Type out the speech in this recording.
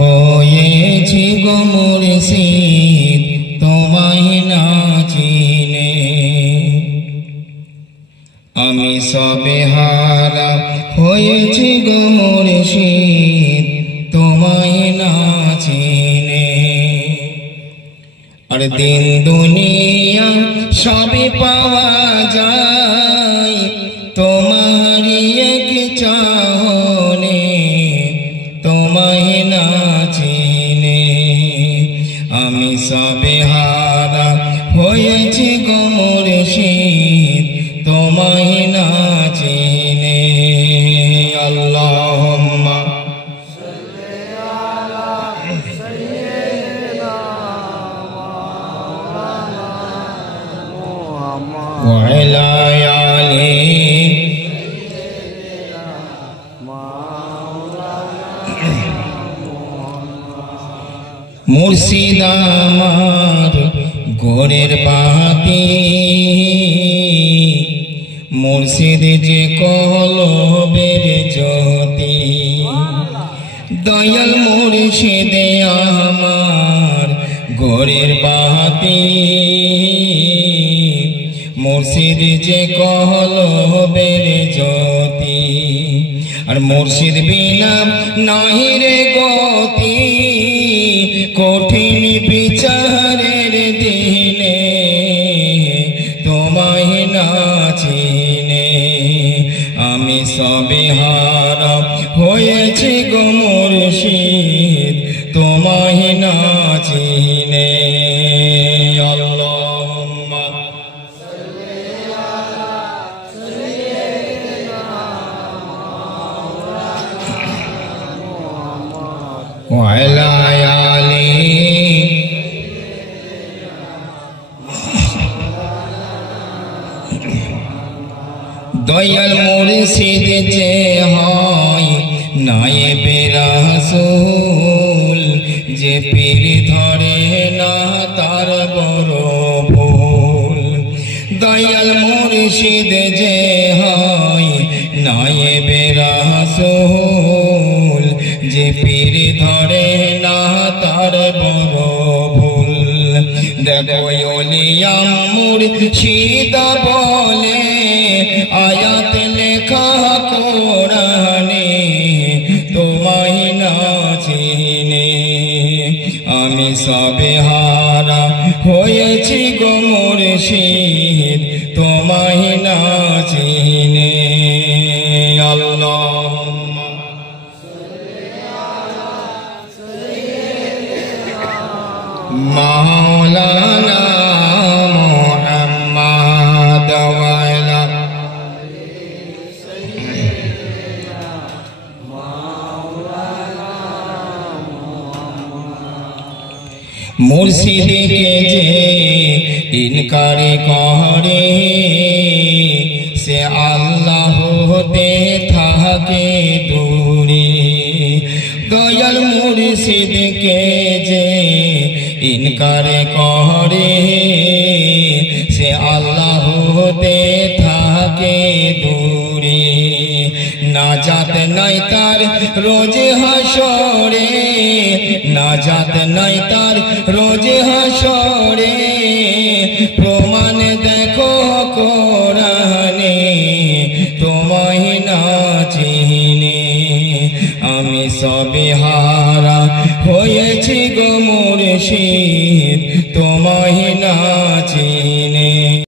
হয়েছি গো মুর্শিদ তোমায় না চিনে, আমি সবে হারা হয়েছি গো মুর্শিদ তোমায় না চিনে। আর দিন দুনিয়া সবে পাওয়া যায় তোমারই এক চাহনে, তোমায় না চিনে আমি সবে হারা হয়েছি গো মুর্শিদ তোমায় না চিনে। আল্লাহুম্মা সাল্লি আলা সাইয়্যিদিনা মাওলানা মুহাম্মদ ওয়া আলা আলি মুর্শিদ আমার গোরের বাতি, মুর্শিদ যে কলবের জ্যোতি, দয়াল মুর্শিদ আমার গোরের বাতি, মুর্শিদ যে কলবের জ্যোতি। আর মুর্শিদ বিনা নাহি রে গতি, কঠিন বিচারের দিনে তোমায় না চিনে আমি সবে হারা হয়েছি গো মুর্শিদ তোমায় না চিনে। আল্লাহুম্মা সাল্লি আলা সাইয়্যিদিনা মাওলানা ওয়া আলা দয়াল মুর্শিদ যে হয় নায়েবে রাসূল, যে পীর ধরে না তার বড় ভুল। দয়াল মুর্শিদ যে হয় নায়েবে রাসূল, যে পীর ধরে না তার বড় ভুল। দেখো ওলিয়া মুর্শিদ বলে আয়াত লেখা কোরআনে, তোমায় না চিনে আমি সবে হারা হয়েছি গো মুর্শিদ তোমায় না চিনে। আল্লাহুম্মা সাল্লি আলা সাইয়্যিদিনা মাওলানা মুহাম্মদ ওয়া আলা মুর্শিদকে যে ইনকার করে সে আল্লাহ হতে থাকে দূরে। দয়াল মুর্শিদকে যে ইনকার করে সে আল্লাহ হতে থাকে দূরে। নাজাত নাই তার রোজ হাসরে, নাজাত নাই তার রোজ হাসরে, প্রমাণ দেখো কোরআনে তোমায় না চিনে আমি সবে হারা হয়েছি গো মুর্শিদ তোমায়